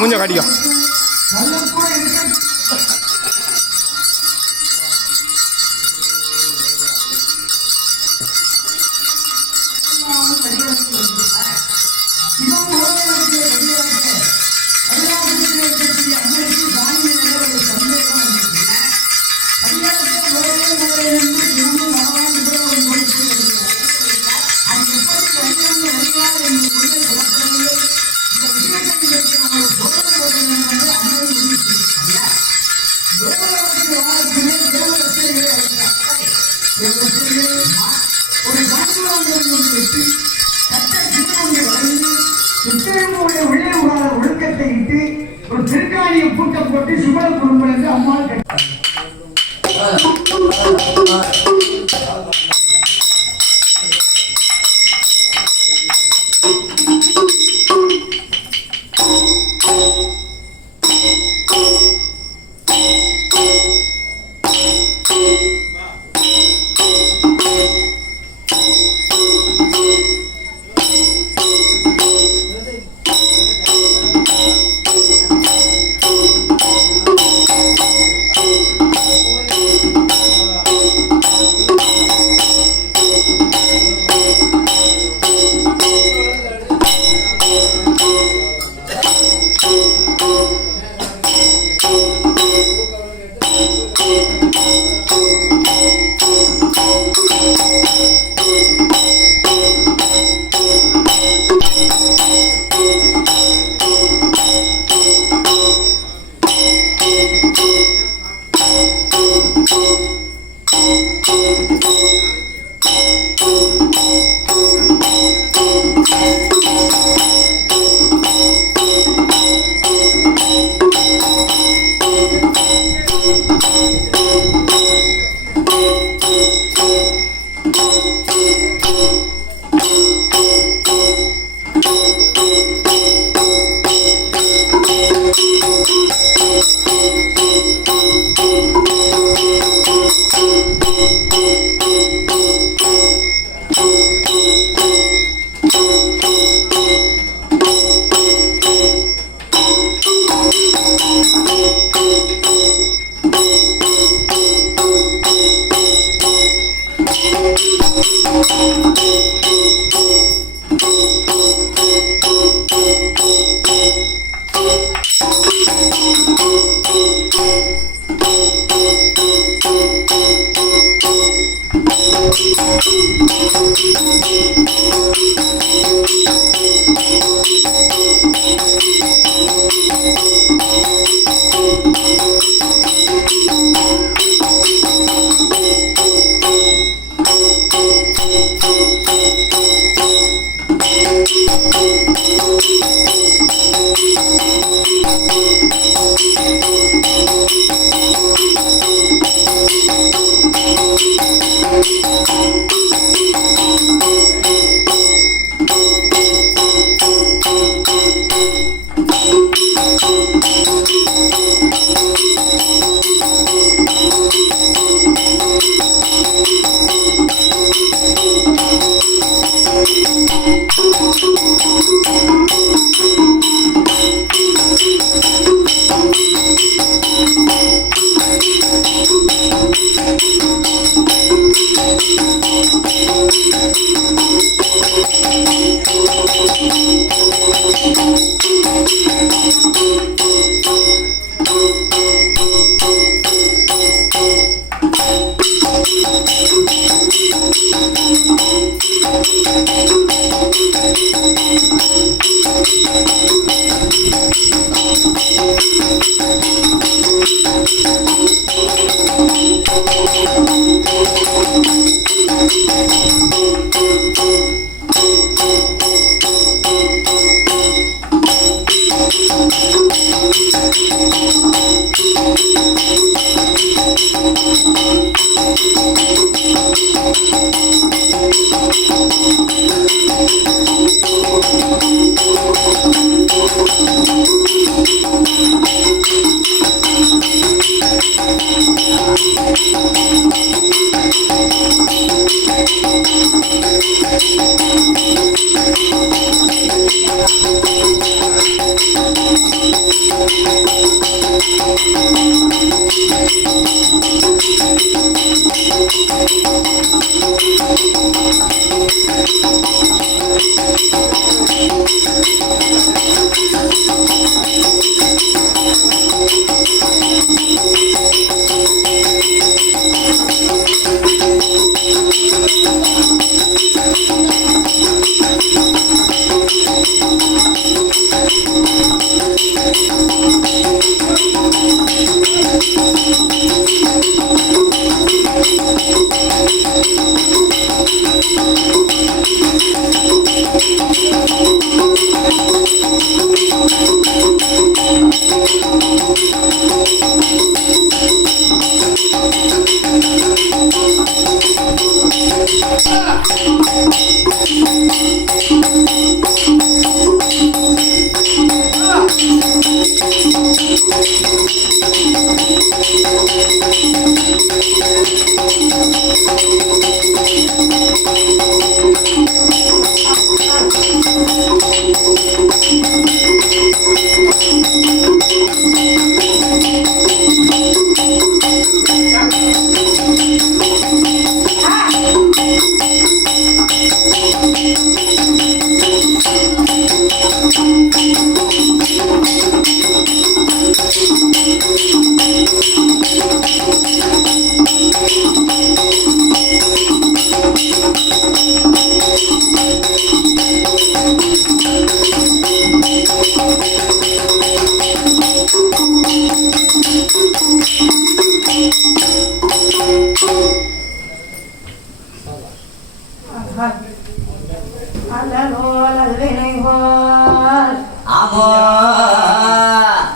மூஞ்ச காட்டிக்கோ. ஒழுக்கத்தை இட்டு ஒரு திருக்காணியை பூட்டம் போட்டு சுமர குடும்பம் என்று அம்மாள்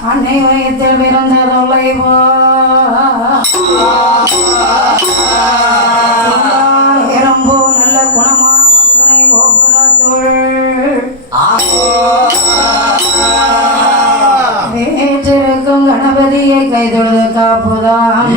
அன்னை வயத்தில் பிறந்த தொல்லை போரம்போ நல்ல குணமா மதுரை கோபுரத்துள் வீற்றிருக்கும் கணபதியை கைதொழுது காப்புதான்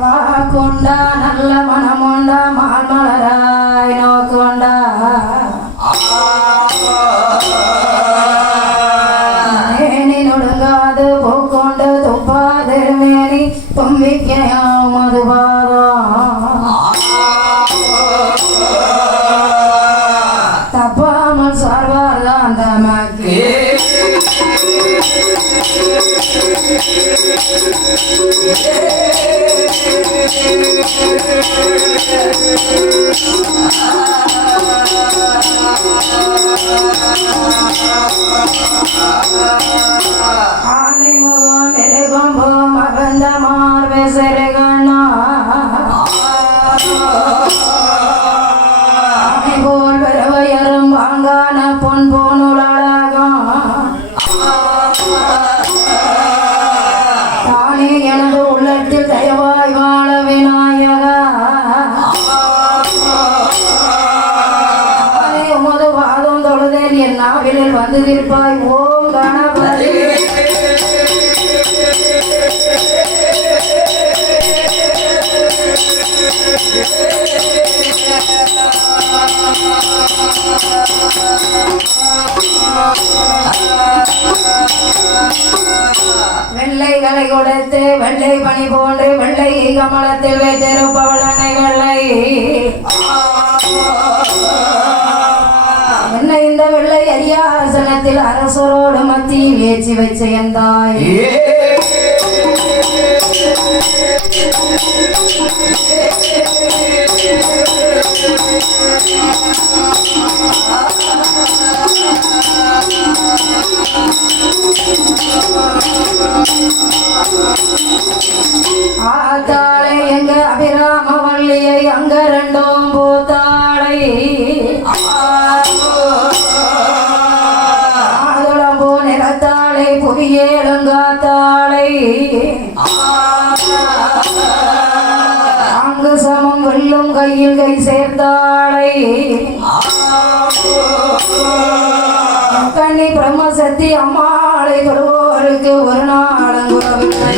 வாக்குண்டா நல்ல மனமுண்டா மால்மலராய் நோக்குண்டா மேனி நொடுங்காது பூக்கொண்டு துப்பாது மேனி தும்பிக்கையா மதுபாதம் தப்பாமல் சார்வார்தான் தமக்கு ஆனை முகம் பெருகொம்போ மகந்த மார்பு செருகண்ணா ஆனை போல் பெருவையரும் வாங்கான பொன் போனுலகம் தானே எனது உள்ளத்தில் தயவாய் வாழ விநாயகா உமது வாதம் தொழுதேன் என் நாவிலில் வந்து திருப்பாய் ஓம் கணபதி வெள்ளைகளை கொடுத்து வெள்ளை பனி போன்று வெள்ளை கமலத்தில் வைத்திருப்பவள் அன்னை வெள்ளை என்ன இந்த வெள்ளை அரியாசனத்தில் அரசரோடு மத்தியில் ஏற்றி வச்ச என் தாய் ஆத்தாளை எங்க அபிராம வள்ளியை அங்க ரெண்டும் பூத்தாளை ஆதுளம்பூ நிறத்தாளை புவியேழுங்காத்தாளை அங்கு சமம் வெல்லும் கையில் கை சேர்த்தாளை கண்ணி பிரம்மசக்தி அம்மாளை பெறுவோர் அவருக்கு ஒரு நாளும் குறவில்லை.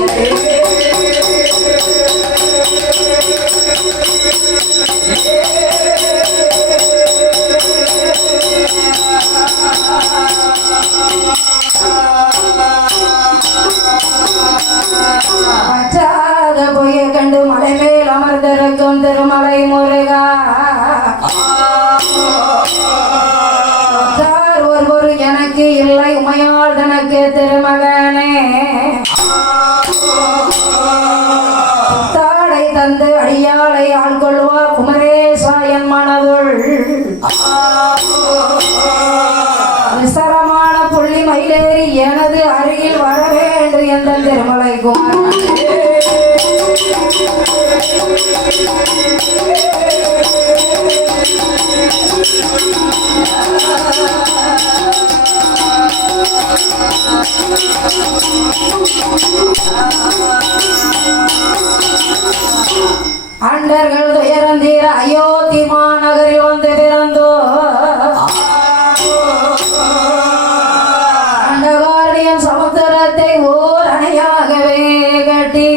பச்சாத பொய்யை கண்டு மலை மேல் அமர்ந்திருக்கும் திருமலை முருகா ஒருவரு எனக்கு இல்லை உமையாள் தனக்கு திருமகனே தாடை தந்து அடியாளை ஆள்கொள்வா குமரேசா என் மனதுள் விசரமான புள்ளி மயிலேறி எனது அருகில் வர வேண்டும் என்ற திருமலை குமரன் அண்டர்கள் துயரந்தீர அயோத்தி மாநகரில் வந்து பிறந்தோ அண்டகாரணியம் சமுத்திரத்தை ஓர் அணையாகவே கட்டி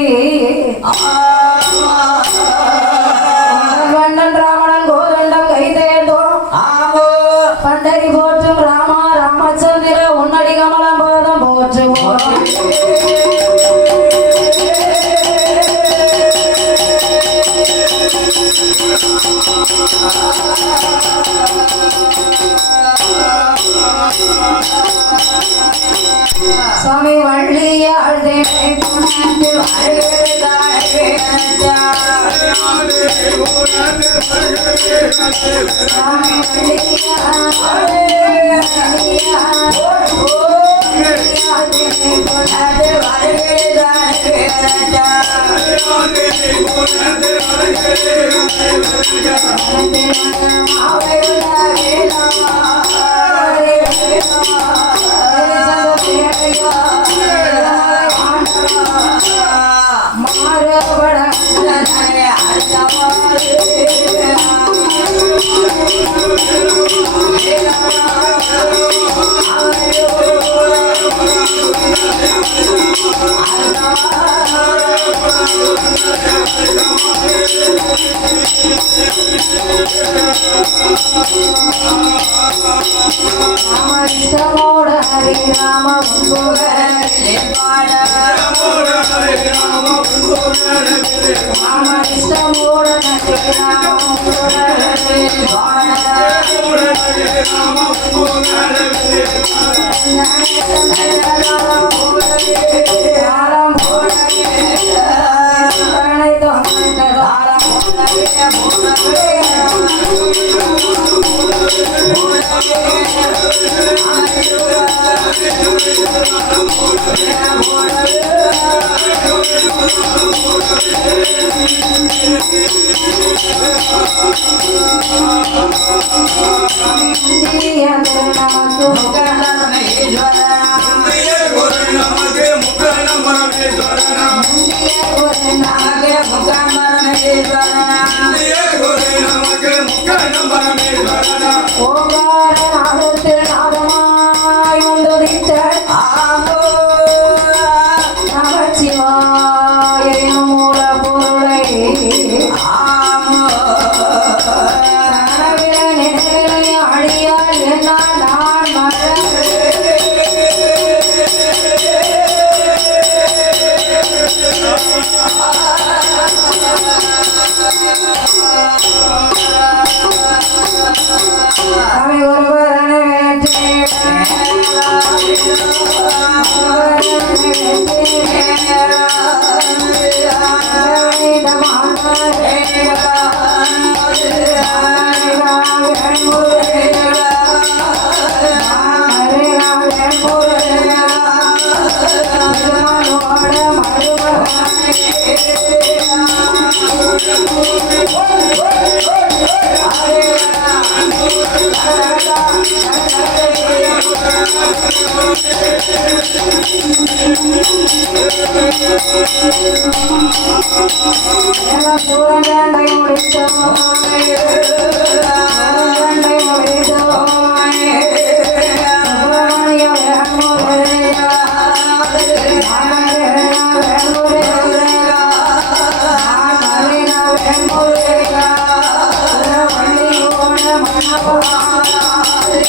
வண்ணன் ராவணன் கோதண்டம் கைதேர்ந்தோ பண்டரி போற்றும் ராமா ராமச்சந்திர உன்னடி கமலம் போதும் போற்றுவோம் சாமி வள்ளியாள் தேவை குணத்தில் சாமி இஷ்டமோட ஹரி ராம இஷ்டமோட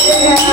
Raja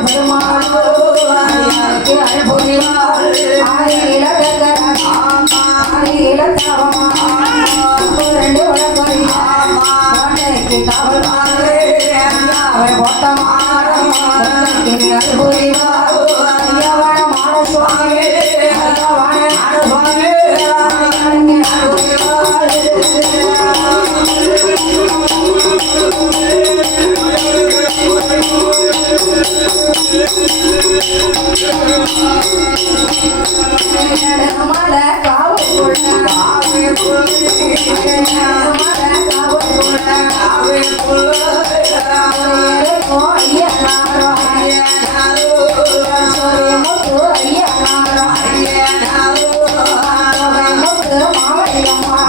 Perumahan மல காவுக்குள்ள மல காவுக்குள்ள ஐயனாரோ முத்து ஐயனாரோ முத்து மாவையம்மா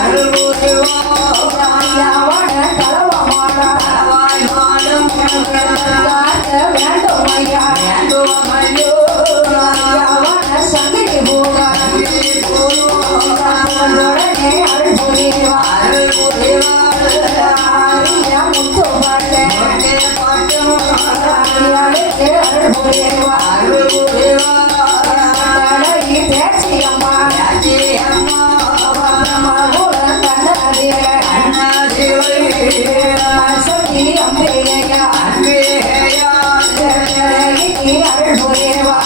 அழுபுரிவா ஐயாவான தலவமாடா வேண்டும் ஐயா ஐயாவான சங்கடி போடா உடனே அழுபுரிவா ஐயா முத்து பாட்டு ஐயாவுக்கு அழுபுரிவா தடகி பேச்சியம்மா மகுட கண்ணாதிய சக்தி அம்பேயா தடகி அழுபுரிவா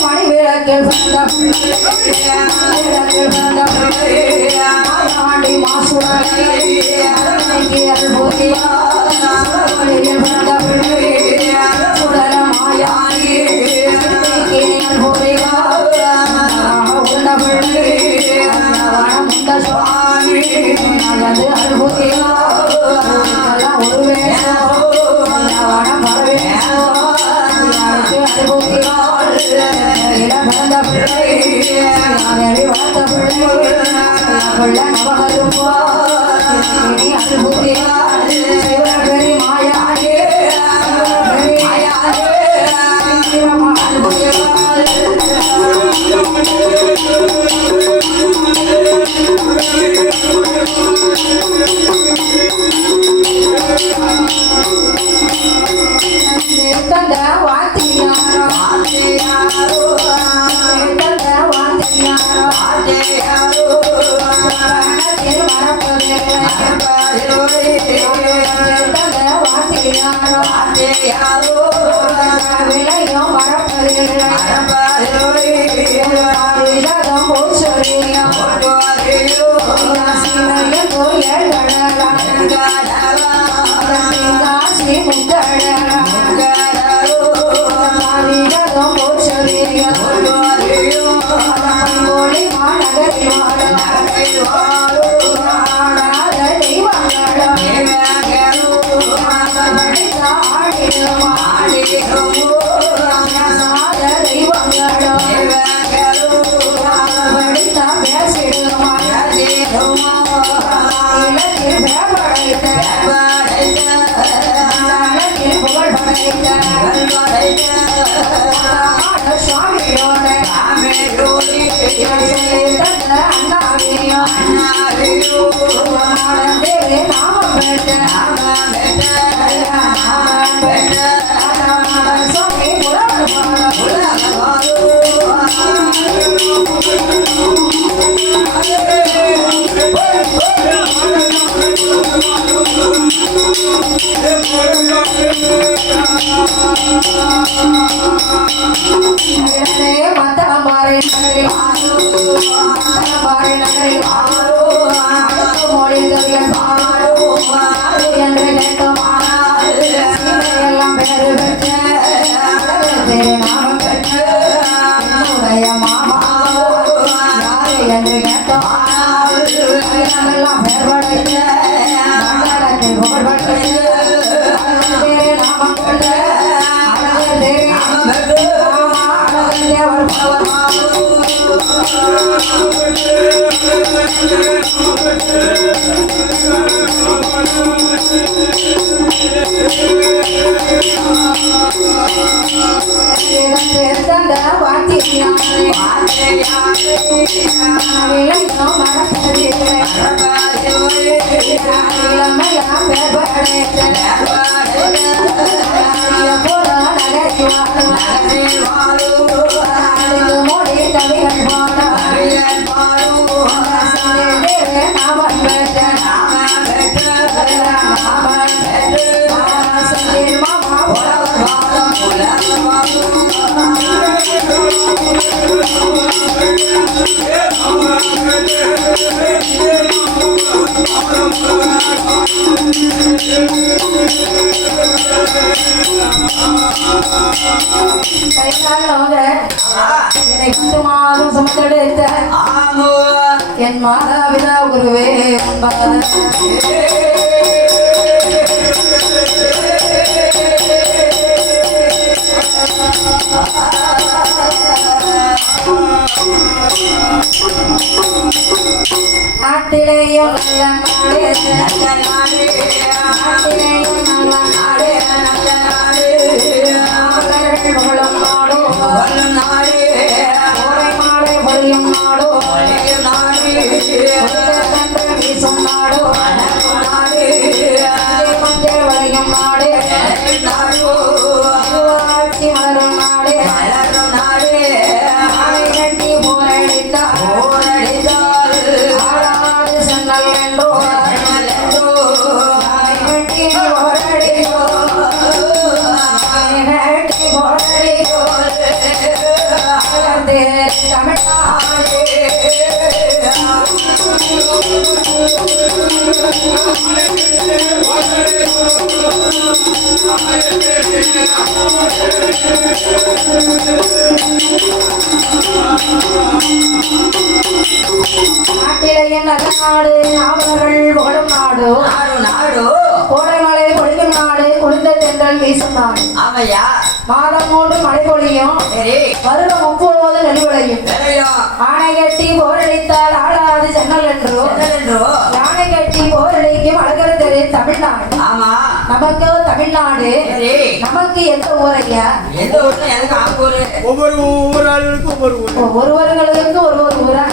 மணி விளக்கில் ஆண்டி விளையும் மரப்பதில்லை Bye. என்னை 10 மாதம் சுமந்தெடுத்த என் மாதாபிதா குருவே நாட்டிலேயும் நல்ல நாடு நாட்டிலேயும் நல்ல நாடு பொழியும் நாடோ வீசும் நாடோ மஞ்சள் வளையும் நாடு ஆட்சி மலரும் நாடு கட்டி போரடித்தால் ஆறாது சென்னல் என்றோ கட்டி போரடித்தோ தமிழ்நாடு நாட்டிலேயே நல்ல நாடு நாவலர்கள் புகழும் நாடு கோடைமலை பொழியும் நாடு குளிர்ந்த தென்றல் வீசும் நாடு மாதம் 3 மழை பொழியும் வருடம் 30 நெல் விளையும் ஆணை கட்டி போரடித்தால் ஆளாது சென்னல் என்றோ யானை கட்டி போரடிக்கும் அழகர் தெரு தமிழ்நாடு நமக்கு தமிழ்நாடு நமக்கு எந்த ஊரையா ஒவ்வொரு ஊராளுக்கும் ஒவ்வொருவர்களுக்கு ஒரு ஊரா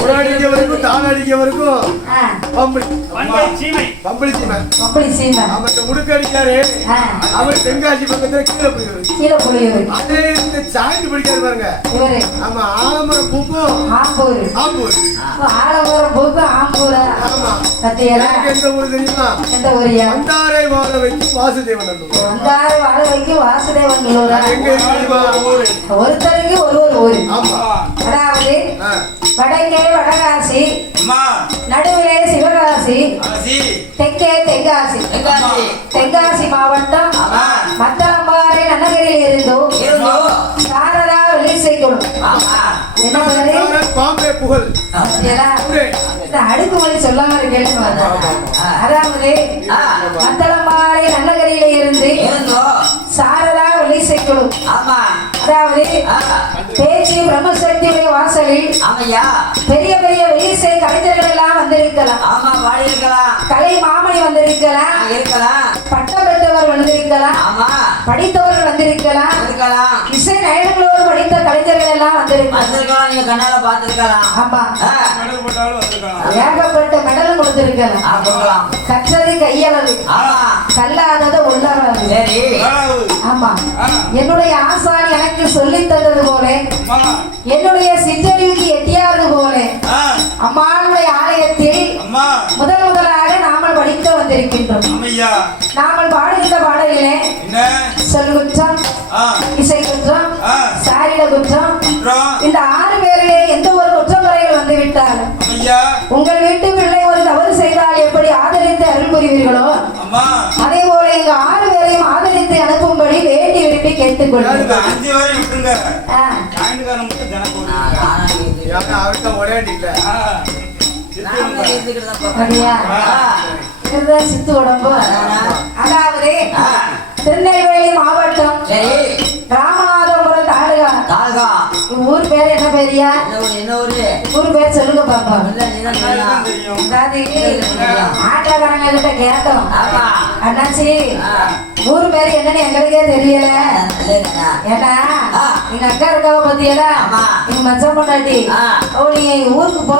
ஊராடிக்கவருக்கும் தானடிக்கவருக்கும் முடுக்கடிக்காரு அவர் தென்காசி பக்கத்துல கீழே புளியூர் அதே இந்த சாய்ந்து பிடிக்காரு பாருங்க ஆமா ஆலமரம் பூக்கும் ஆம்பூர் எந்த ஊரு தெரியுமா வந்தாரை வாழ வைக்கும் வாசுதேவன் எங்க தெரியுமா ஒருத்தருக்கு ஒரு ஊரு அதாவது வடக்கே வடகாசி நடுவிலே சிவகாசி தெற்கே தென்காசி மாவட்டம் மத்தளம்பாறை நன்னகரில் இருந்தோ சாரதா வெளிசைக்குழு என்ன பண்ணுது பாம்பே புகழ் அடுக்குமொழி சொல்லாம இருக்கேன் அதாவது மத்தளம்பாறை நன்னகரியில இருந்து சாரதா வெளிசைக்குழு அதாவது பேச்சு பிரம்மசக்தியுடைய வாசலில் பெரிய பெரிய வெளிசை கலைஞர்கள் எல்லாம் வந்திருக்கலாம் கலை மாமணி வந்திருக்கலாம் பட்டம் பெற்றவர் வந்திருக்கலாம் படித்தவர்கள் வந்திருக்கலாம் இசை நயனங்களோடு படித்த கலைஞர்கள் எல்லாம் வந்திருக்கலாம் நீங்க கண்ணால பாத்துருக்கலாம் ஆமா ஏகப்பட்ட மெடலும் கொடுத்திருக்கலாம் கற்றது கையளவு கல்லாதது உள்ளாராது ஆமா என்னுடைய ஆசான் எனக்கு சொல்லி தந்தது போல என்னுடைய சிற்றறிவுக்கு எட்டியாவது போல அம்மாளுடைய ஆலயத்தில் முதலாக நாமல் படிக்க வந்திருக்கின்றோம் நாமல் பாடுகின்ற பாடலிலே சொல் குற்றம் இசை குற்றம் சாரிட குற்றம் இந்த 6 பேரிலே எந்த ஒரு குற்றமுறைகள் வந்து விட்டாலும் உங்கள் வீட்டு பிள்ளை ஒரு தவறு செய்தால் எப்படி ஆதரித்து அருள் புரிவீர்களோ அதே போல எங்க 6 பேரையும் ஆதரித்து அனுப்பும்படி வேண்டி விரும்பி கேட்டுக்கொள்ளுங்கள். சித்து உடம்பு அதாவது திருநெல்வேலி மாவட்டம் ராமநாதபுரம் தாலுகா ஊர் பேர் என்ன பேரியா ஊர் பேர் சொல்லுங்க பாப்பா ஆட்டக்காரங்க கிட்ட கேட்டோம் அண்ணாச்சி ஊர் பேரு என்னன்னு எங்களுக்கே தெரியல ஏன்னா எங்க அக்கா இருக்காவ பத்தியல எங்க மச்சம் பொண்டாட்டி நீ ஊருக்கு போ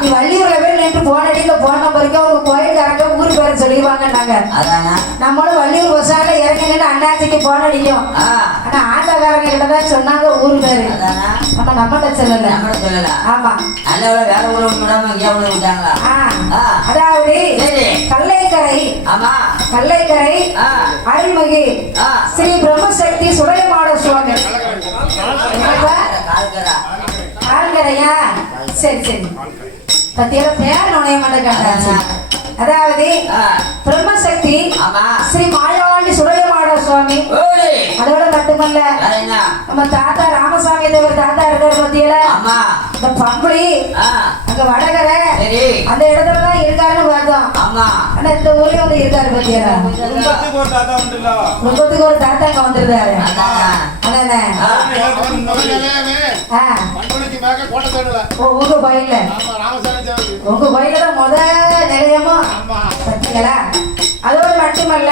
நீ வள்ளியூர்ல போய் நின்று போனடி இந்த போன் நம்பருக்கு அவங்க கோயில்காரங்க ஊர் பேரு சொல்லிடுவாங்கன்னாங்க நம்மளும் வள்ளியூர் பஸ்ஸால இறங்கி நின்று அண்ணாச்சிக்கு போன் அடிக்கும் ஆனா ஆட்டக்காரங்க கிட்டதான் சொன்னாங்க ஊர் பேரு நம்ம நம்மகிட்ட சொல்லல ஆமா வேற ஊர் விட்டாங்களா அதாவது கல்லைக்கரை அருள்மிகு ஸ்ரீ பிரம்மசக்தி சுடலைமாட சுவாமி கால்கரையா சரி பத்தியில பேர் நுழைய மாட்டேங்கிறாங்க. அதாவது பிரம்மசக்தி ஆமா ஸ்ரீ மாயாண்டி சுடலைமாட சுவாமி. ஓடி அதோட மட்டுமல்ல வேற என்ன நம்ம தாத்தா ராமசாமி தேவர் தாத்தா இருக்காரு பத்தியில ஆமா இந்த பம்பளி அங்க வடகரை சரி அந்த இடத்துல தான் இருக்காருன்னு பார்த்தோம். ஆமா ஆனா இந்த ஊர்லயும் வந்து இருக்காரு பத்தியில. குடும்பத்துக்கு ஒரு தாத்தா உண்டுல்ல குடும்பத்துக்கு ஒரு தாத்தா அங்க வந்துருந்தாரு. அதானே உங்க கோயில்ல உங்க கோயில தான் முத நிலையமும் பத்திகளா. அதோடு மட்டுமல்ல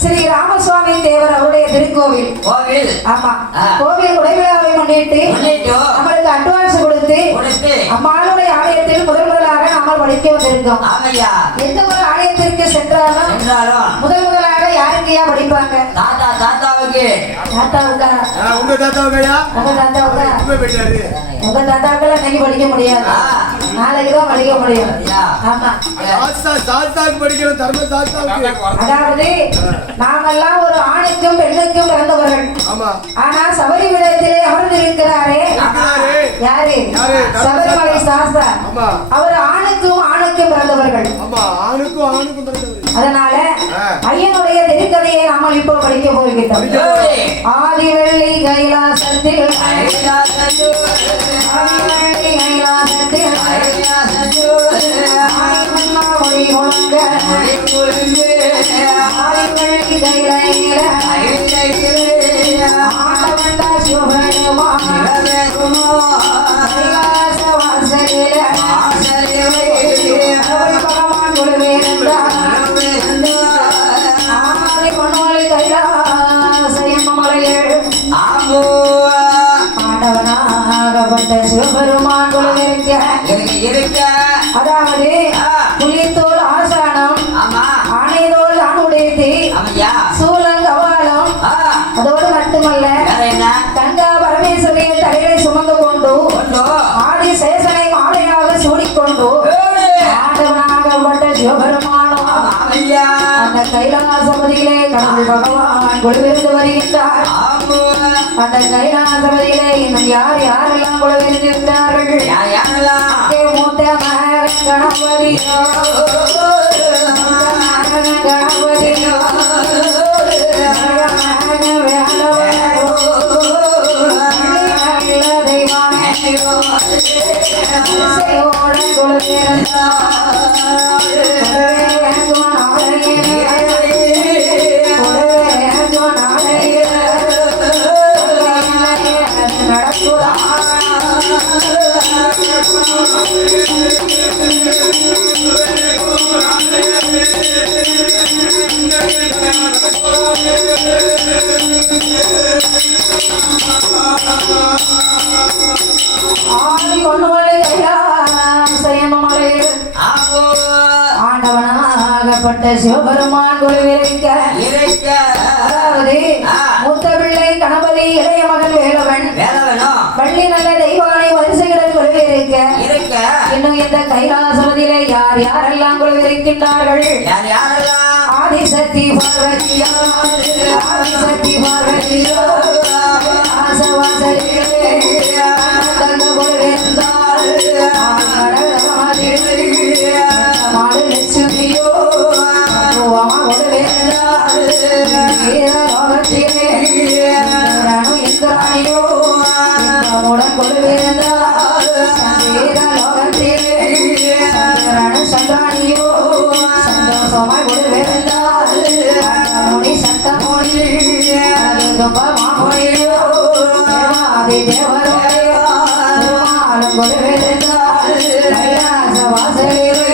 ஸ்ரீ ராமசுவாமி தேவர் அவருடைய திருக்கோவில் கோவில் ஆமா கோவில் உடைவிழாவை முன்னிட்டு நம்மளுக்கு அட்வான்ஸ் கொடுத்து அம்மாளுடைய ஆலயத்தில் முதலாக நாம படிக்க வந்திருக்கோம். ஆமையா எந்த ஒரு ஆலயத்திற்கு சென்றாலும் முதலாக யாருக்கையா படிப்பாங்க? தாத்தாவுக்கு தாத்தாவுக்கா? உங்க தாத்தாவுக்கையா? உங்க தாத்தாவுக்கா? உங்க தாத்தாவுக்கெல்லாம் இன்னைக்கு படிக்க முடியாது, நாளைக்கு தான் படிக்க முடியும். ஆமா தாத்தாவுக்கு படிக்கணும், தர்ம தாத்தாவுக்கு. அதாவது நாமெல்லாம் ஒரு ஆணுக்கும் பெண்ணுக்கும் பிறந்தவர்கள். ஆமா ஆனா சபரி விடத்திலே அமர்ந்திருக்கிறாரே யாரு? சபரிமலை சாஸ்தா. அவர் ஆணுக்கும் பிறந்தவர்கள். அதனால ஐயனுடைய திருக்கதையை நாம இப்போ படிக்க போகிறோம். ஆதிவெள்ளி கைலாசத்தில் சிவபெருமான் இருக்க. அதாவது புலித்தோல் ஆசானம் ஆணையதோல் ஆணுடையது சூலங்கவாளம். அதோடு மட்டுமல்ல கங்கா பரமேஸ்வரியை தலையை சுமந்து கொண்டு ஆதி சேசனை மாலையாக சூடிக்கொண்டு ஆண்டவனாகப்பட்ட சிவபெருமானும் அந்த கைலாசபதியிலே கடவுள் பகவான் கொழுவிருந்து வருகின்றார். அந்த கைலாசபதியிலே இன்னும் யாரெல்லாம் கொழுவிருந்திருக்கிறார்கள்? மூத்த மகன் கணபதியோ கணபதியோ ஆண்டவனாகப்பட்ட சிவபெருமான் கொழுவிருக்க. அதாவது மூத்த பிள்ளை கணபதி, இளைய மகன் வேலவன், வள்ளி நல்ல தெய்வானை வரிசைகளில் கொழுவிருக்க. இன்னும் இந்த கைலாசபதியிலே யாரெல்லாம் கொழுவிருக்கின்றார்கள்? ஆதிசக்தி பார்வதியோ ஆதிசக்தி பார்வதியோ ஆசவாசலிலே தங்க கொழுவிருந்தாள். மாலட்சுமியோ கொழுவிருந்தாள். இந்திராணியோ உடன் கொழுவிருந்தாள். சந்திராணியோ சந்தோஷமாய் கொழுவிருந்தாள். முனி சட்டமொழி மாமொழியோ ஆதி தேவரோடையோ கொழுவிருந்தாள். கைலாச வாசலிலே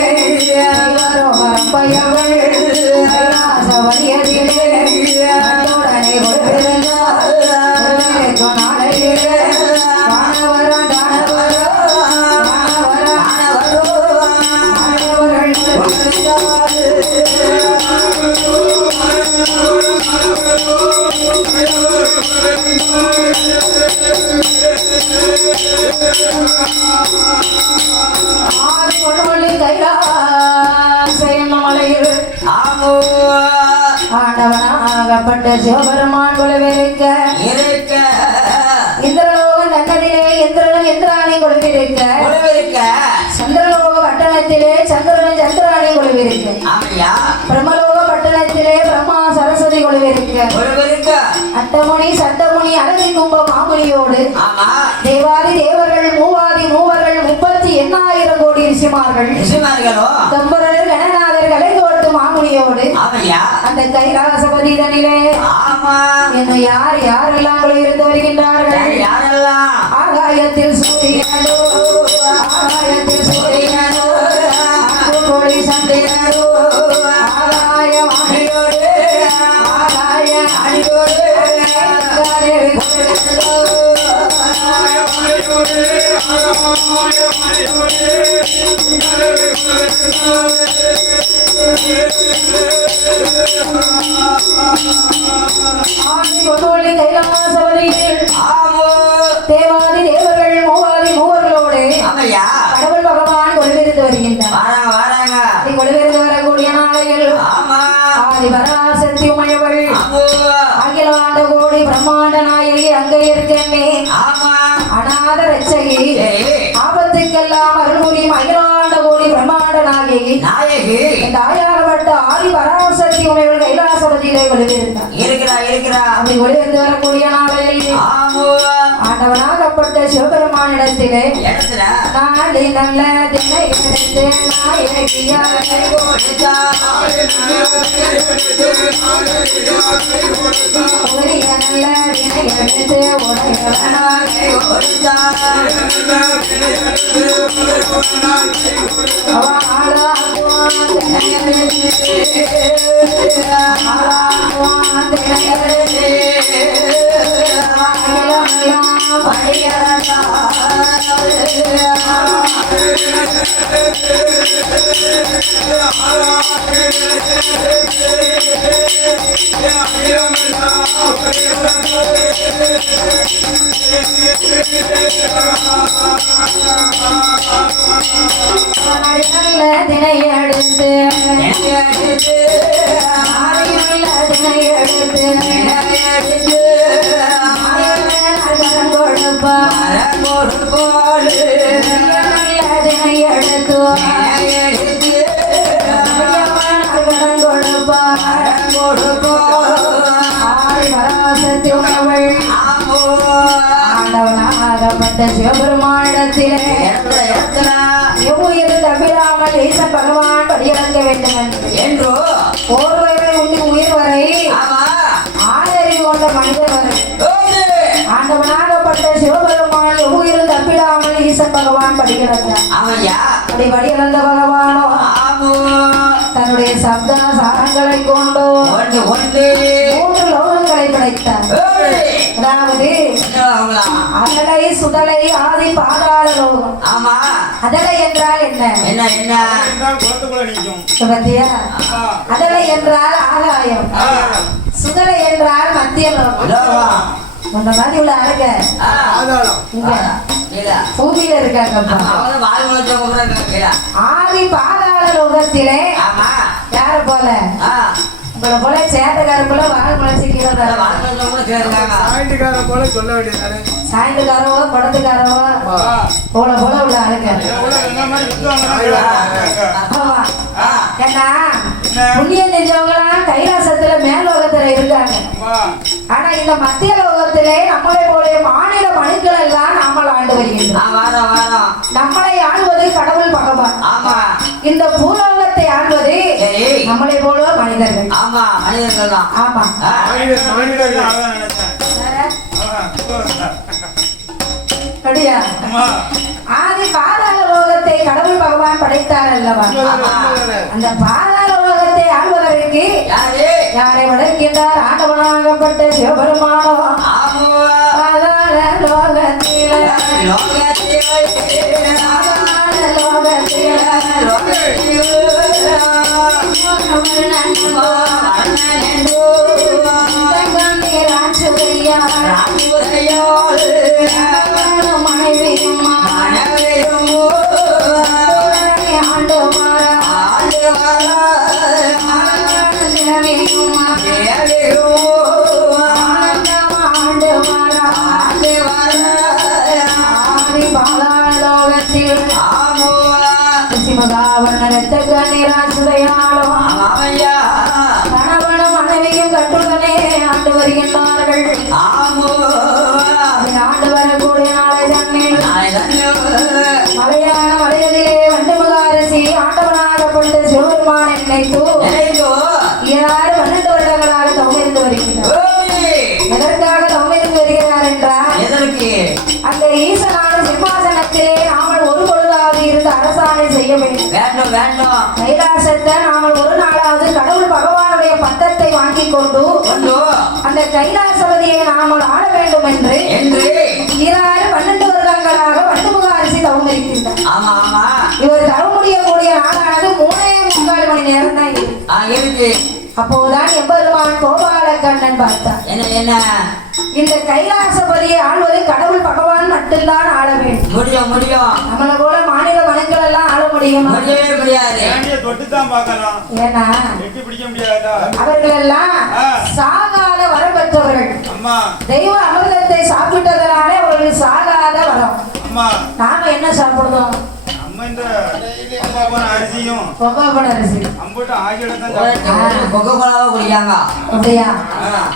பரம்பையவள் கைலாசவதியிலே உடனே கொழுவிருந்தாள். நாளையிலே ஆண்டவனாகப்பட்ட சிவபெருமான் கொழுவிருக்க. இந்திரலோகம் தன்னதிலே இந்திரனும் இந்திராணி கொழுவிருக்க. சந்திரலோகம் ஒருவருக்கு அட்டமணி சட்டமணி அழகி கும்ப மாமுனியோடு ஆமா தேவாதி தேவர்கள் மூவாதி மூவர்கள் 38,000 கோடி ரிஷிமார்கள் ரிஷிமார்களோ தம்பரர் கணநாதர் கலைகோட்டு மாமுனியோடு ஆமையா அந்த கைலாசபதி தனிலே ஆமா இன்னும் யாரெல்லாம் இருந்து வருகின்றார்கள் யாரெல்லாம் ஆகாயத்தில் சூரியனோ ஆகாயத்தில் சூரியனோ கோடி சந்திரனோ ஆகாய வாணியோடு ஆகாய வாணியோடு கைலாசபதியில் தேவாதி தேவர்கள் மூவாதி மூவர்களோடு ஆமையா கடவுள் பகவான் கொள்விருந்து வருகின்றார் வாராங்க கொள்விருந்து வரக்கூடிய நாளைகள் ஆமா ஆதி பராசக்தி உமையவள் ஆமோ அகிலாண்ட கோடி பிரம்மாண்ட நாயகி அங்கே இருக்கே ஆமா அநாத ரட்சகி சரி ஆபத்துக்கெல்லாம் அருள்புரியும் அகிலாண்ட கோடி பிரம்மாண்ட நாயகி நாயகி தாயாகப்பட்ட ஆதி பராசக்தி உமையவள் கைலாசபதியிலே கொள்விருந்தார் இருக்கிறா அப்படி கொள்விருந்து வரக்கூடிய நாளையில் ஆமோ ஆண்டவனாகப்பட்ட சிவபெருமானிடத்திலே இடத்துல நாளை நல்ல தினை எடுத்து நாயகியாக கொடுத்தா உரிய நல்ல தினை எடுத்து உடையவனாக கொடுத்தா நல்ல தினை எடுத்து நல்ல தினை எடுத்து கொடுப்பா நல்ல தினை எடுத்து கொடுப்பா பராசக்தி உணவள் ஆண்டவனாகப்பட்ட சிவபெருமானிடத்திலே எவ்வுயிர் தப்பிடாமல் ஈசன் பகவான் படியிறங்க வேண்டும் என்றோ போர்வரை உண்ணி உயிர் வரை ஆதரிவு கொண்ட மனிதர் வரை ஆண்டவனாகப்பட்ட சிவபெருமான் எவ்வுயிர் தப்பிடாமல் ஈசன் பகவான் படிக்கிறார் ஆமையா அப்படி படியிறந்த பகவானோ ஆமோ தன்னுடைய சப்த சாரங்களை கொண்டு ஒன்று ஒன்று 3 லோகங்களை படைத்தார் அதாவது அகலை சுடலை ஆதி பாதாள லோகம் ஆமா அதலை என்றால் என்ன என்ன என்ன குளத்துக்குள்ள நிற்கும் பத்தியா அதலை என்றால் ஆகாயம் சுடலை என்றால் மத்திய லோகம் இந்த மாதிரி உள்ள அழக இங்க பூமியில இருக்காங்கப்பா ஆதி பாதாள லோகத்திலே யார போல உங்களை போல சேட்டக்காரக்குள்ள வாழ் முளைச்சிக்கிறதா சாயந்துக்காரன் போல சொல்ல வேண்டியதானே சாயந்துக்காரவோ குடத்துக்காரவோ போல போல உள்ள ஆளுங்க ஏன்னா புண்ணியம் செஞ்சவங்களாம் கைலாசத்துல மேலோகத்துல இருக்காங்க ஆனா இந்த மத்திய லோகத்திலே நம்மளை போல மாநில மனுக்கள் எல்லாம் நாமல் ஆண்டு வருகின்றோம் நம்மளை ஆள்வது கடவுள் பகவான் இந்த பூலோகத்தை ஆள்வது நம்மளை போல மனிதர்கள் ஆமா மனிதர்கள் தான் ஆமா அப்படியா ஆதி பாதாள லோகத்தை கடவுள் பகவான் படைத்தார் அல்லவா அந்த பாதாள லோகத்தை ஆள்வதற்கு யாரை வளர்க்கின்றார் ஆண்டவனாகப்பட்ட சிவபெருமானோ பாதாள லோகத்தில மனைவியும் ஆண்டு மாறா கணவனும் மனைவியும் கட்டுடனே வருகின்றார்கள். ஆமோ ஆண்டு வரக்கூடிய நாளை தன்னில் நாயகனோ மலையான மலையதிலே வண்டுமுக அரசி ஆண்டவனாகப்பட்ட சிவபெருமானை நினைத்து நினைத்தோ 12 வருடங்களாக தவம் இருந்து வருகின்றார். ஓய் எதற்காக தவம் இருந்து வருகிறார் என்றால் எதற்கு அந்த ஈசனான சிம்மாசனத்திலே நாமல் ஒரு பொழுதாவது இருந்து அரசாணை செய்ய வேண்டும். வேண்டும் வேண்டும் கைலாசத்தை நாமல் ஒரு நாளாவது கடவுள் பகவானுடைய பட்டத்தை வாங்கி கொண்டு கொண்டு அந்த கைலாசபதியை நாமல் ஆள வேண்டும் என்று என்று 12 வருடங்களாக வண்டுமுக அரசி தவம் இருக்கின்றார். ஆமா ஆமா இவர் தவம் முடியக்கூடிய நாளானது 3.25 மணி நேரம் தான் இருக்கு. இருக்கு அப்போதுதான் எம்பெருமான் கோபாலகண்ணன் பார்த்தார். என்ன என்ன இந்த கைலாசபதியை ஆள்வது கடவுள் பகவான் மட்டும்தான் ஆள வேண்டும். முடியும் முடியும் நம்மளை போல மாநில மனங்கள் எல்லாம் ஆள முடியுமா? முடியவே முடியாது ஏண்டிய தொட்டு தான் பார்க்கலாம் ஏன்னா எட்டி பிடிக்க முடியாதா அவர்கள் எல்லாம் சாகாத வரம் பெற்றவர்கள். அம்மா தெய்வ அமிர்தத்தை சாப்பிட்டதனாலே அவர்கள் சாகாத வரம். அம்மா நாம என்ன சாப்பிடுறோம்? அம்மா இந்த அம்மா போன அரிசியும் பொங்கப்பட அரிசி. அம்புட்டு ஆகியோட தான் சாப்பிடுவோம். கொக்கோகோலாவா குடிக்காங்க அப்படியா?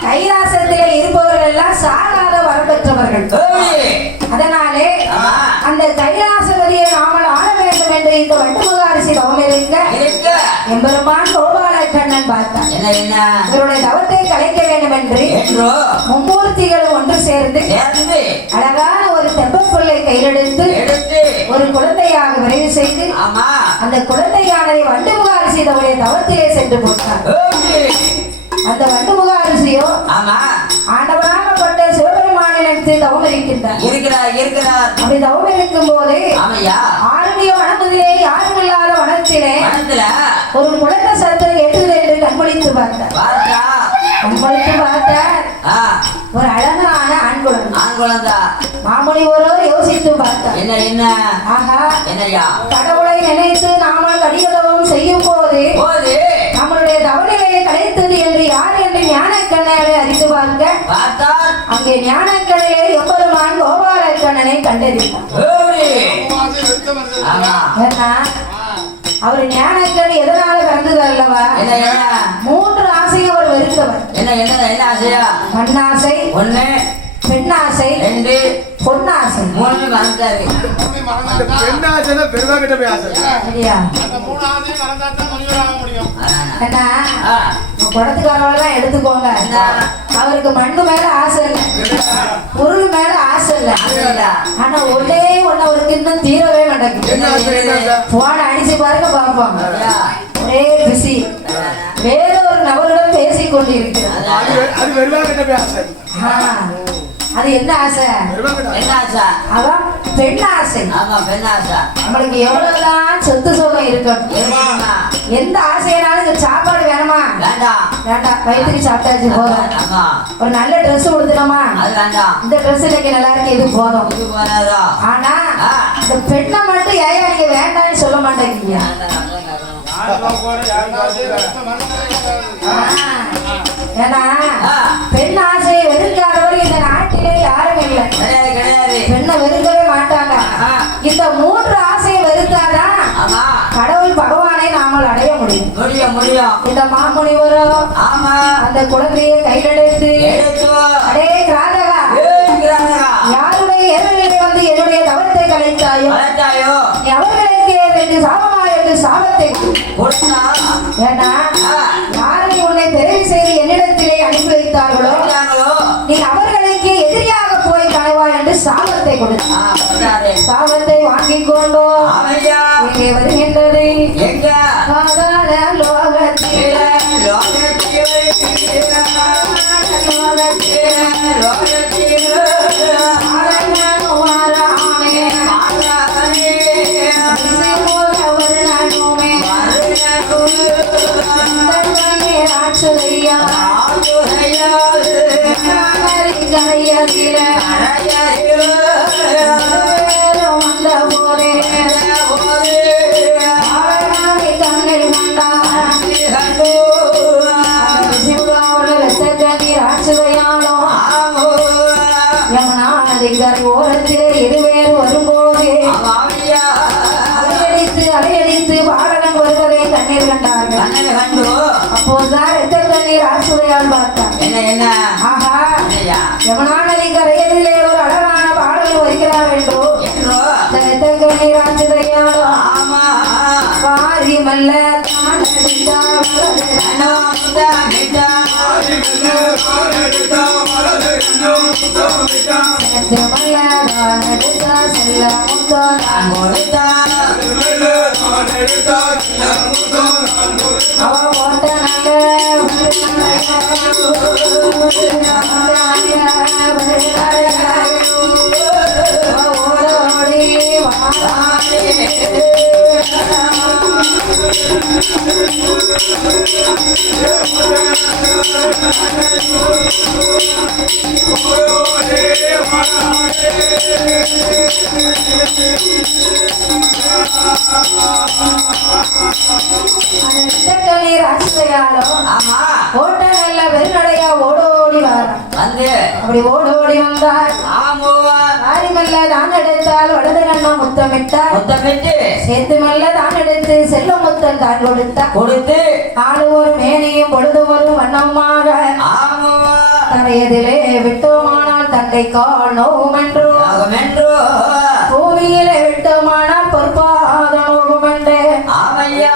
கைலாசத்திலே இருப்பவர்கள் எல்லாம் சாகாத வரம் பெற்றவர்கள். ஓய் அதனாலே ஆமா அந்த கைலாசபதியை நாமல் ஆள வேண்டும் என்று இந்த வண்டுமுக அரசி தவம் இருக்க இருக்கு எம்பெருமான் கோபாலகண்ணன் பார்த்தார். என்ன என்ன இவருடைய தவத்தை கலைக்க வேண்டும் என்று என்றோ மும்மூர்த்திகளும் ஒன்று சேர்ந்து சேர்ந்து அழகான ஒரு தெப்பப்புல்லை கையிலெடுத்து எடுத்து ஒரு குழந்தையாக விரைவு செய்து ஆமா அந்த குழந்தையானதை வண்டுமுக அரசி தவடைய தவத்திலே சென்று போட்டார். ஓய் அந்த வண்டுமுக அரசியோ ஆமா ஆண்டவனாகப்பட்ட சிவபெருமானை நினைத்து தவம் இருக்கின்றார். இருக்கிறார் இருக்கிறார் அப்படி தவம் இருக்கும் போது ஆமையா ஆளுடைய வனத்திலே யாரும் இல்லாத வனத்திலே மனத்துல ஒரு குழந்தை சத்தம் கேட்டது என்று கண்மொழித்து பார்த்தார். பார்த்தா கண்மொழித்து பார்த்தார் ஆ ஒரு அழகான ஆண் குழந்தை. ஆண் குழந்தா மாமணி ஒருவர் யோசித்து பார்த்தார். என்ன என்ன ஆகா என்னையா கடவுளை நினைத்து நாமல் கடியுதவும் செய்யும் போது போது நம்மளுடைய தவநிலையை கலைத்தது என்று யார் என்று ஞானக்கண்ணனை அறிந்து பார்க்க பார்த்தா அங்கே ஞானக்கண்ணிலே எம்பெருமான் கோபாலக்கண்ணனை கண்டறிந்தார். ஓய் ஆமா ஏன்னா அவர் ஞானக்கண் எதனால பிறந்தது அல்லவா? என்ன என்ன 3 ஆசையை அவர் வெறுத்தவர். என்ன என்ன என்ன ஆசையா மண்ணாசை, ஒண்ணு பெண்ணாசை, 2 பொன்னாசை. 3 மறந்தாரு பெண்ணாசை பெருமா கிட்ட போய் ஆசை சரியா? ஏன்னா குடத்துக்காரவெல்லாம் எடுத்துக்கோங்க. அவருக்கு மண்ணு மேல ஆசை இல்லை, பொருள் மேல ஆசை இல்லை. ஆனா ஒன்னே ஒண்ணு அவருக்கு இன்னும் தீரவே மாட்டேங்குது. போன அடிச்சு பாருங்க பார்ப்போம். ஒரே பிஸி வேற ஒரு நபரிடம் பேசிக் கொண்டிருக்கிறார். அது பெருமா கிட்ட போய் ஆசை அது என்ன ஆசை? என்ன ஆசை? அதான் பெண் ஆசை. ஆமா பெண் ஆசை. நம்மளுக்கு எவ்வளவுதான் சொத்து சுகம் இருக்கட்டும், இருக்குமா? எந்த ஆசைனாலும் இந்த சாப்பாடு வேணுமா? வேண்டாம் வேண்டாம், வயிற்றுக்கு சாப்பிட்டாச்சு போதும். ஆமா ஒரு நல்ல ட்ரெஸ் கொடுத்துனோமா? அது வேண்டாம். இந்த ட்ரெஸ் இன்னைக்கு நல்லா இருக்கு, இது போதும். இது போறாதோ? ஆனா இந்த பெண்ணை மட்டும் ஏன் நீங்க வேண்டாம்னு சொல்ல மாட்டேங்கிறீங்க? யாரும் போற யாரும் ஏன்னா பெண் ஆசையை வெறுக்காதவர் இந்த நாட்டிலே யாரும் இல்லை. கிடையாது கிடையாது. பெண்ணை வெறுக்கவே மாட்டாங்க. இந்த 3 ஆசையை வெறுத்தாதான் ஆமா கடவுள் பகவானை நாமல் அடைய முடியும். முடியும் முடியும். இந்த மாமுனிவரும் ஆமா அந்த குழந்தையை கையிலெடுத்து எடுத்து அடே கிராதகா, ஏங்கிறாங்க. யாருடைய எதிரிலே வந்து என்னுடைய தவத்தை கலைத்தாயோ வளர்த்தாயோ நீ அவர்களுக்கு என்று சாபமா என்று சாபத்தை கொடுத்தா ஏன்னா யாரை உன்னை தெரிவு செய்து என்னிடத்திலே அனுப்பி வைத்தார்களோ கொடுத்தாங்களோ நீ அவர்களுக்கு எதிரியாக போய் களைவா என்று சாபத்தை கொடுத்தார். கொடுத்தாரு. சாபத்தை வாங்கிக் கொண்டோ ஆமையா இங்கே வருகின்றது எங்க பாதாள லோகத்திலே ஓரத்திலே இருவேறு வரும்போது அலையடித்து பாடகன் வருவதை தண்ணீர் கண்டார்கள். கண்ணனை கண்டு அப்போதுதான் இரத்த கண்ணீர் ஆசுதையால் பார்த்தார். என்ன ஆஹா, என்னய்யா யமுனா நதி கரையிலே ஒரு அழகான பாடல் வருகிறார் என்றோ என்றோ இந்த இரத்த கண்ணீர் ஆசுதையால் ஆமா பாரி மல்ல தான் அடித்தார். கண்ணா முத்தா மிட்டா சேர்த்து மல்ல தான் அடித்தார். செல்ல முத்தோ நான் கொடுத்தா அவ ஓட்ட நல்ல ஓடோடி கண்ணீர் ஆசிரியாலும் ஆமா ஓட்ட நல்ல வெறுநடையா ஓடோடி வரான். வந்து அப்படி ஓடோடி வந்தார். ஆமோ ஆரிமல்ல தான் எடுத்தால் வலது கண்ணா முத்தமிட்டார். முத்தமிட்டு சேர்த்து மல்ல தான் எடுத்து செல்ல முத்தம் தான் கொடுத்தார். கொடுத்து ஆளு ஒரு மேனியும் பொழுது ஒரு வண்ணமாக ஆமோ தரையதிலே விட்டோமானால் தந்தை காணோம் என்றோ ஆகமென்றோ பூமியிலே விட்டோமானால் பொற்பாதோம் என்று. ஆமையா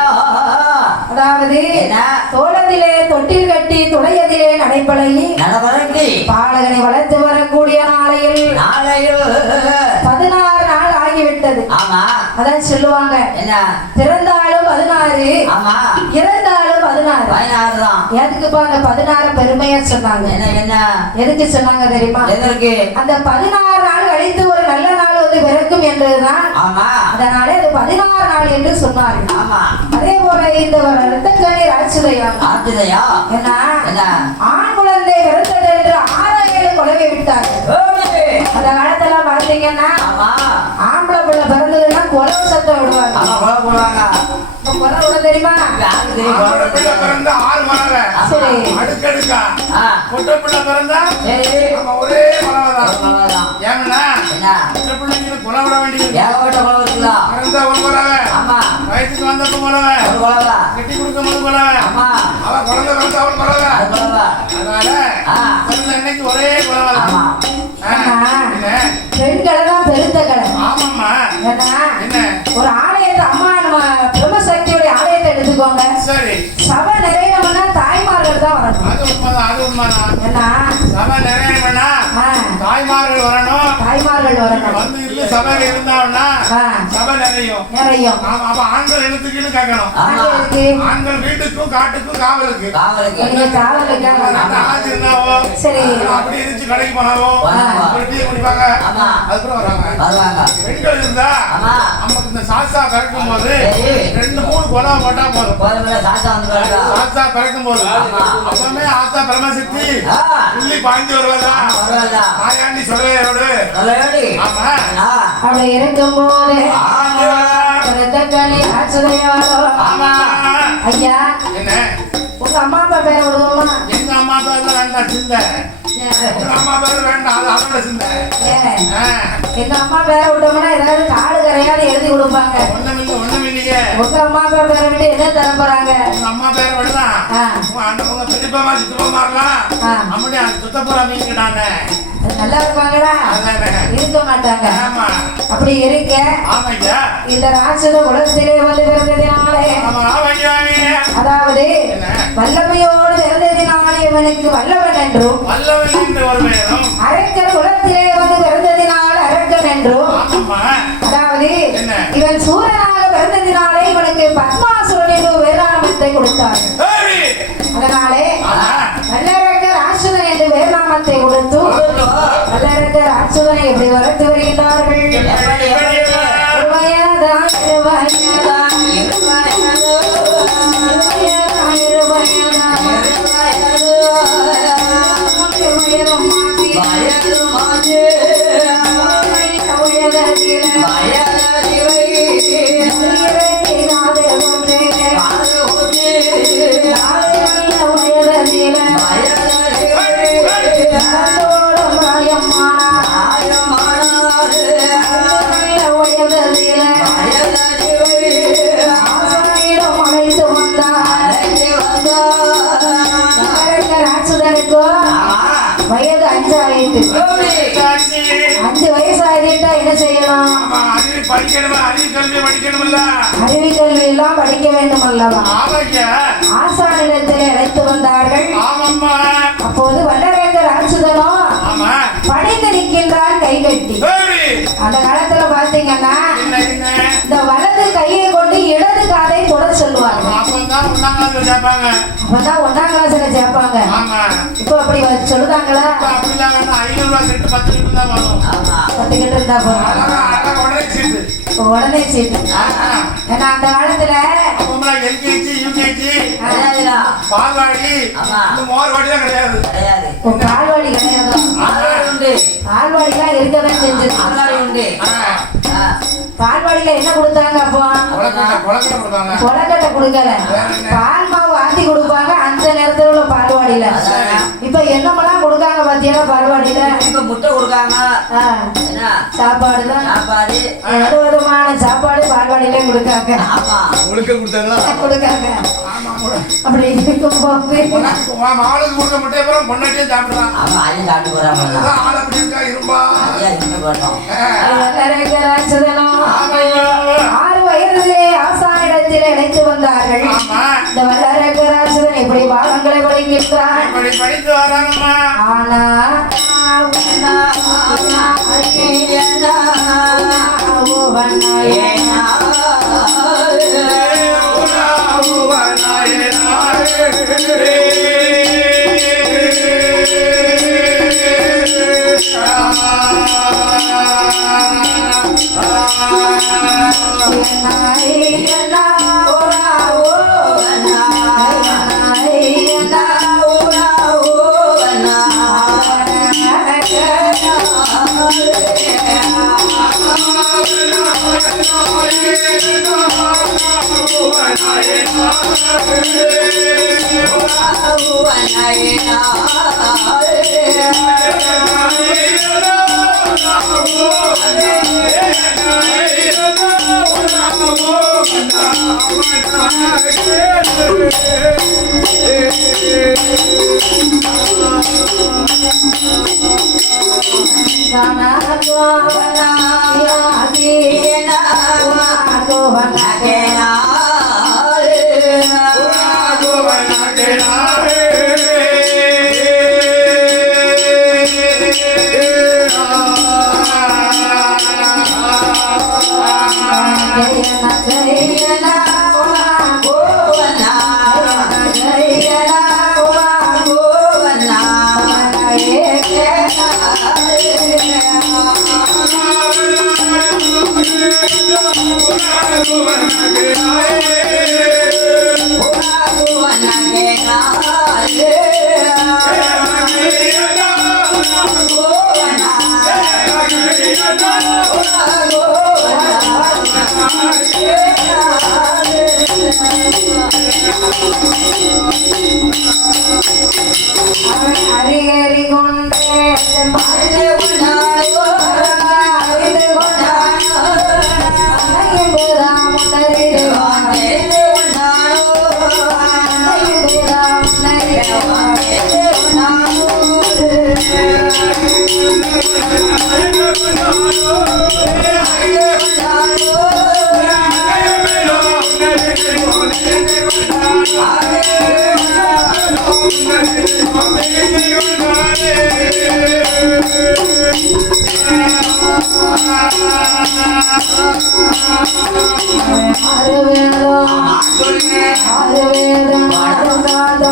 அதாவது என்ன? தோளதிலே தொட்டில் கட்டி துளையதிலே நடைபழகி நடவரண்டி பாலகனை வளர்த்து வரக்கூடிய நாளையில் நாளையோ 16 நாள் ஆகிவிட்டது. ஆமா அதான் சொல்லுவாங்க, என்ன பிறந்தாலும் 16 ஆமா இறந்தாலும் 16. 16 தான் எதுக்குப்பா அந்த 16 பெருமையா சொன்னாங்க? என்ன எதுக்கு சொன்னாங்க தெரியுமா? எதற்கு அந்த 16 நாள் கழித்து ஒரு நல்ல நாள் வந்து பிறக்கும் என்றுதான், ஆமா அதனாலே அது 16 நாள் என்று சொன்னார்கள். ஆமா அதே போல இந்த இரத்த கண்ணீர் ஆச்சுதையாங்க ஆத்துதையா என்ன என்ன ஆண் குழந்தை பிறந்தது என்று 6-7 குழவை விட்டார்கள். ஓடி அந்த காலத்துல பாத்தீங்கன்னா ஆமா ஆம்பளை பிள்ளை பிறந்ததுன்னா குலவு சத்தம் விடுவாங்க. ஆமா கொலை போடுவாங்க இப்ப குலை விட தெரியுமா? யாருக்கு தெரியும் ஆம்பளை பிள்ளை பிறந்தா 6 மலரை சரி அடுக்கடுக்கா, ஆ பொட்டை பிள்ளை பிறந்தா சரி நம்ம ஒரே மலரை தான். அவ்வளவுதான். ஏன்னா என்ன பொட்டை பிள்ளைக்கு கொலை விட வேண்டியது. ஏகப்பட்ட கொலை இருக்கலாம் பிறந்தா ஒரு மலரை, ஆமா வயசுக்கு வந்தப்ப மலரை, ஒரு கொலைவா கட்டி கொடுக்கும் போது மலரை, ஆமா அவன் குழந்தை பிறந்தா அவள் மலரை. அது கொலைவா அதனால ஆ பிறந்த அன்னைக்கு ஒரே மலரை தான். ஆமா என்ன? பெண்களை தான் பெருத்த கடை. ஆமாம்மா. ஏன்னா என்ன? ஒரு ஆலயத்தை அம்மா நம்ம பிரம்மசக்தியோட ஆலயத்தை எடுத்துக்கோங்க. சரி, சபை நிறையணும்னா தாய்மார்கள் தான் வரணும். அது உண்மைதான், அது உண்மைதான். ஏன்னா சபை நிறையணும்னா ஆ, தாய்மார்கள் வரணும். தாய்மார்கள் வரணும். வந்து இருந்து சபையில இருந்தாங்கன்னா ஆ, சபை நிறையும். நிறையும். ஆமா, அப்ப ஆண்கள் எழுத்துக்குன்னு கேட்கணும். ஆமா இருக்கு. ஆண்கள் வீட்டுக்கும் காட்டுக்கும் காவலுக்கு. காவலுக்கு நீங்க காவலுக்காக அந்த ஆச்சு இருந்தாவோ, சரி. அப்படி இருந்துச்சு கடைக்கு போனாவோ, ஆமா. ஒரு டீ குடிப்பாங்க. ஆமா. அதுக்கப்புறம் வராங்க. வருவாங்க பெண்கள் இருந்தா ஆமா நமக்கு இந்த சாஸ்தா பிறக்கும் போது சரி. 2-3 கொலை போட்டா போதும். போதும் சாத்தா வந்துருவாங்க சாஸ்தா பிறக்கும் போது ஆமா. அப்பவுமே ஆத்தா பிரம்மசக்தி ஆ உள்ளி பாய்ந்து வருவதா வருவாங்க மாயாண்டி சொல்லையோடு. நல்லபடி ஆமா. அப்படி இருக்கும் போது ஆமா ரத்தக்களி ஆச்சரியாலோ. ஆமா. ஐயா, என்ன? உங்க அம்மா அப்பா பேரை விடுவோமா? எங்க அம்மா பேர்ல வேண்டாம் சிந்தை. உங்க அம்மா பேர் வேண்டாம், அது அவனோட சிந்தை. ஏன்? ஆ. எங்க அம்மா பேரை விட்டோம்னா ஏதாவது காடு கரையாவது எழுதி கொடுப்பாங்க. ஒண்ணுமில்லையே. உங்க அம்மா அப்பா பேரை விட்டு என்ன தர போறாங்க? உங்க அம்மா பேரை விடலாம். ஆ, உங்க பெரியப்பா சித்தப்பா இருக்கலாம். ஆ. நம்முடைய சுத்தப்புறா மீன் நானே. அது நல்லா இருப்பாங்களா? அதானே. இருக்க மாட்டாங்க. ஆமா. அப்படி இருக்க ஆமாய்யா. இந்த ராட்சத குலத்திலே வந்து பிறந்ததினாலே, ஆமா, ஆமாய்யா. அதாவது என்ன? வல்லமையோடு பிறந்ததினாலே இவனுக்கு வல்லவன் என்றும், வல்லவன் என்று ஒரு பெயரும். அரக்கர் குலத்திலே வந்து பிறந்ததினால் அரக்கன் என்றும், ஆமாம்மா. அதாவது என்ன? இவன் சூரனாக பிறந்ததினாலே இவனுக்கு பத்மாசுரன் என்று வேறாமத்தை கொடுத்தார். ஏய்! அதனாலே ஆமா. வல்லரக்க ராட்சதன் என்று வேறாமத்தை கொடுத்து வல்லரக்க ராட்சதனை எப்படி வளர்த்து வருகின்றார்கள்? இருவயதான், இருவயதான், இருவயதான், இருவயதான், இருவயதும் மாசி, உயரத்திலே உயிரையினாலே ஒன்றே, உயரத்திலே கண்டோடும் மாயமானார், உயரத்திலே ஆசனையிடம் அழைத்து வந்தார். மகனுக்கும் வயது 5 ஆயிட்டு. 5 வயசு ஆயிட்டா என்ன செய்யணும்? அறிவி கல்வி எல்லாம் படிக்க வேண்டும் அல்லவா? ஆசானிடத்தில் அழைத்து வந்தார்கள். அப்போது வல்லரேக்கர் அரசுதனோ படித்து நிற்கின்றார் கை கட்டி. அந்த காலத்துல பாத்தீங்கன்னா இந்த வலது கையை கொண்டு இடது காதை தொட சொல்லுவாங்க. அப்பதான் 1ஆம் கிளாஸ்ல சேர்ப்பாங்க. இப்போ அப்படி சொல்லுதாங்களா? 10 கிட்ட இருந்தா போதும், உடனே சீட்டு. ஏன்னா அந்த காலத்துல எல்கேஜி யூகேஜி பால்வாடி மோர்வாடி தான் கிடையாது. பால்வாடி கிடையாது. பால்வாடிலாம் இருக்கதான் செஞ்சது. பால்வாடியில என்ன கொடுத்தாங்க? அப்போ கொலக்கட்டை கொடுக்கல, பால் மாவு ஆத்தி கொடுப்பாங்க அந்த நேரத்துல உள்ள பால்வாடியில. இப்ப என்னமெல்லாம் கொடுக்காங்க பாத்தீங்கன்னா பால்வாடியில முட்டை கொடுக்காங்க, சாப்பாடு தான். விதமான சாப்பாடு பால்வாடியில கொடுக்காங்க. கொடுக்காங்க. அப்படி இருக்கும் போது மாவுக்கு கொடுக்க முட்டை அப்புறம் பொண்ணாட்டியே சாப்பிடலாம். ராட்சதனும் 6 வயதிலே ஆசானிடத்தில் இணைத்து வந்தார்கள். இந்த வல்லரக்க ராட்சதன் இப்படி பாகங்களை படிக்கின்றான். ஆனா அறிகறி கொண்டே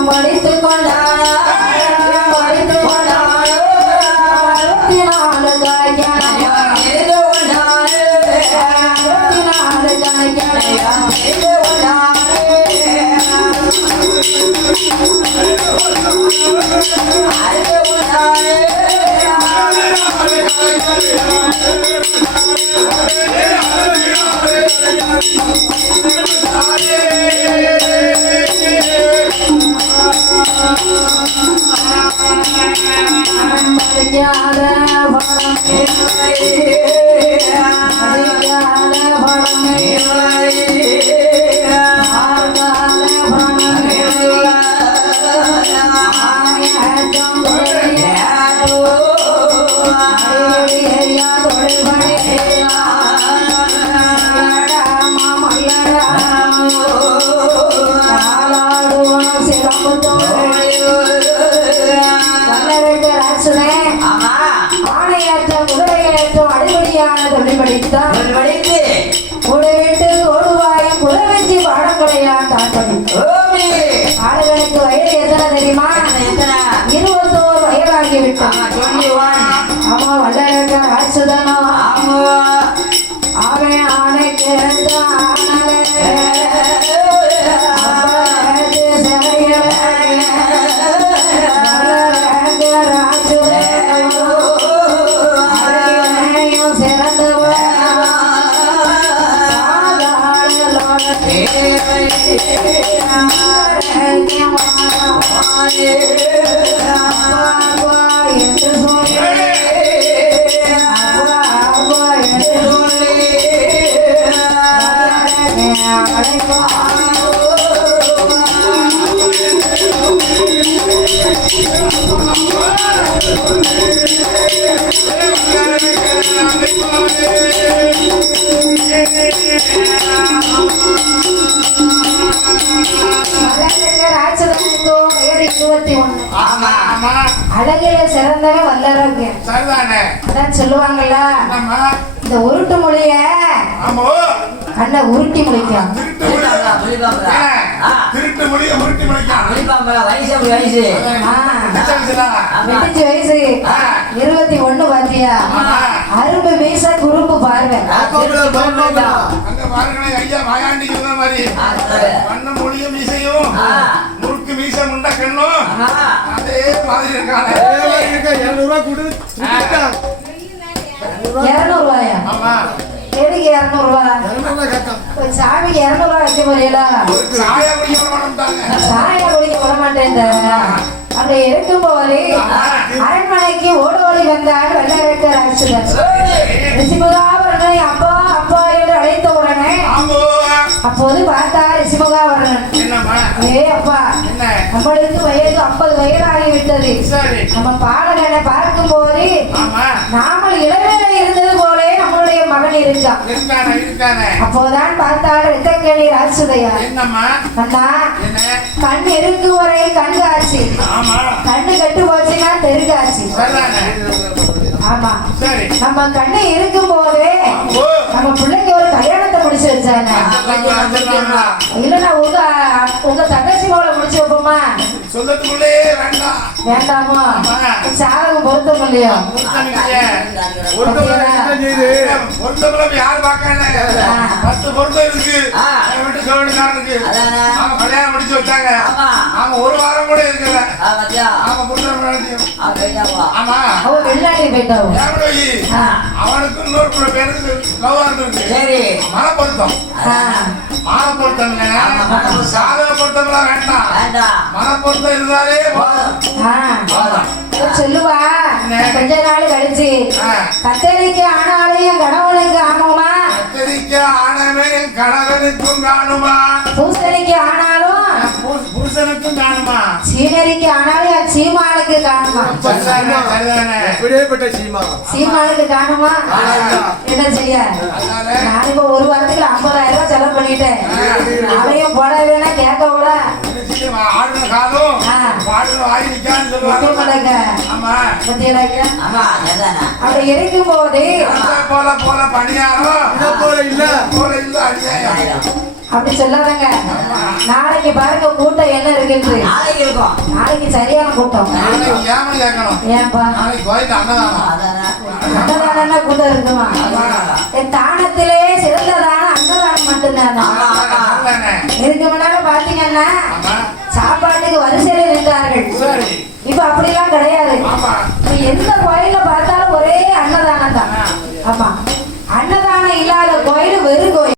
படித்துக் கொண்டான ஆளுகளுக்கு வயது எத்தனை தெரியுமா? 21 வயதாகி விட்டான். ஆமா, வல்லரக்க ராட்சதனோ அவன் ஆணைக்கு அழகில சிறந்தவன் வல்லரங்க அதான் சொல்லுவாங்கல்ல, இந்த உருட்டு மொழிய கண்ண உருட்டி முடிக்கும். வயசு 21 பாத்தியா? அரும்பு மீச குறும்பு பார்வை. முறுக்கு மீச முண்ட கண்ணும் அதே மாதிரி இருக்காங்க. 200 ரூபாயா? எதுக்கு 200 ரூபாய்? சாமிக்கு 200 ரூபாய் வைக்க முடியல. சாயா குடிக்க விட மாட்டேன். அப்படி இருக்கும் போது அரண்மனைக்கு ஓடோடி வந்தார் வல்லரக்க ராட்சதன். ரிஷிமுகாவர்ணனை அப்பா அப்பா என்று அழைத்த உடனே அப்போது பார்த்தா ரிஷிமுகாவர்ணன், ஏ அப்பா, நம்மளுக்கு வயது 50 வயதாகிவிட்டது. நம்ம பாலகனை பார்க்கும் போது நாமல் இளவேளை இருந்தது போலே நம்மளுடைய மகன் இருக்கான். அப்போதான் பார்த்தாள் ரத்தக்கேணி ராட்சதையா, அண்ணா கண் இருக்கும் வரை கண்காட்சி, கண்ணு கட்டு போச்சுன்னா தெருக்காட்சி. ஆமா, நம்ம கண்ணு இருக்கும் போதே நம்ம பிள்ளைக்கு ஒரு கல்யாணத்தை முடிச்சு வச்சாங்க. இல்லன்னா உங்க தங்கச்சி போல முடிச்சு வைப்போமா? வேண்டாமா? சாதகம் பொருத்தம் இல்லையோ? யார் பாக்க 10 பொருத்தம் இருக்கு. கல்யாணம் முடிச்சு வச்சாங்க. அவன் ஒரு வாரம் கூட இருக்கல. வெளிநாட்டுக்கு போயிட்டாவும் அவனுக்கு இன்னொரு பேருக்கு மன பொருத்தம். மன பொருத்தம் சாதக பொருத்தம்லாம் வேண்டாம். மன பொருத்தம் இருந்தாலே சொல்லுவா. கொஞ்ச நாள் கழிச்சு கத்தரிக்கு ஆனாலையும் கணவனுக்கு ஆணுமா? கத்தரிக்கு ஆனவே கணவனுக்கும் காணுமா? பூசணிக்கு ஆனாலும் புருஷனுக்கும் காணுமா? சீனரிக்கு ஆனாலும் சீமானுக்கு காணுமா? சீமானுக்கு காணுமா? என்ன செய்ய? நான் இப்ப ஒரு வாரத்துக்கு 50,000 ரூபாய் செலவு பண்ணிட்டேன். அதையும் போட வேணா கேட்க கூட அப்படி இருக்கும் போது அப்படி சொல்லாதங்க. நாளைக்கு பாருங்க கூட்டம் என்ன இருக்கு. நாளைக்கு சரியான கூட்டம். ஏன்பா அன்னதானம் கூட்டம் இருக்குமா? தானத்திலே சிறந்ததான அன்னதானம் மட்டும்தான். இதுக்கு முன்னால பாத்தீங்கன்னா சாப்பாட்டுக்கு வரிசையில இருந்தார்கள். இப்ப அப்படிலாம் கிடையாது. எந்த கோயில பார்த்தாலும் ஒரே அன்னதானம் தான். ஆமா, அன்னதானம் இல்லாத கோயில் வெறும் கோயில்.